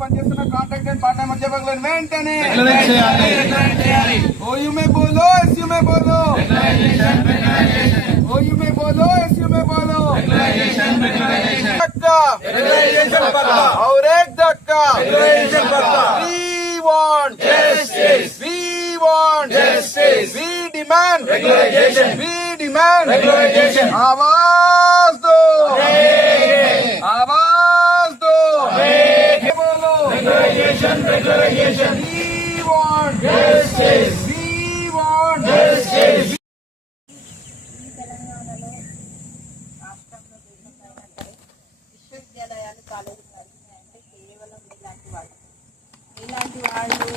పనిచేస్తున్న contract and part time అధ్యాపకులను వెంటనే OU మే బోలో ఎస్యూ మే బోలో ఓయూ మే బోలో ఎస్యూ మే బోలో और एक धक्का we want justice we want justice we demand regulation we demand regulation आवाज दो आवाज दो बोलो regulation regulation we want justice we want justice విశ్వవిద్యాలయాలు కాలేజీలు నడిచినాయంటే కేవలం ఇలాంటి వాళ్ళు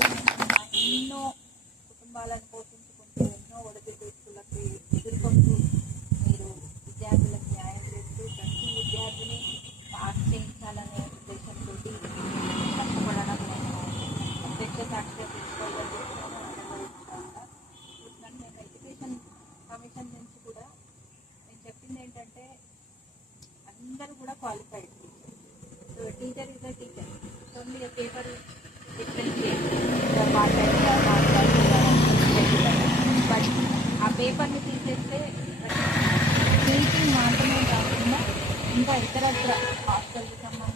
ఎన్నో కుటుంబాలను పోషించుకుంటూ ఎన్నో ఒడిదుడుకులకు ఎదుర్కొంటూ మీరు విద్యార్థులకు న్యాయం చేస్తూ ప్రతి విద్యార్థిని పాస్ చేయించాలనే ఉద్దేశంతో కష్టపడడం నేను అధ్యక్ష సాక్షిగా తీసుకోవాలని నేను ఎడ్యుకేషన్ కమిషన్ నుంచి కూడా నేను చెప్పింది ఏంటంటే అందరూ కూడా qualified teacher is the teacher only paper differentiate part time but ఆ పేపర్ని తీసేస్తే టీచింగ్ మాత్రమే కాకుండా ఇంకా ఇతరత్ర హాస్టల్కి సంబంధించి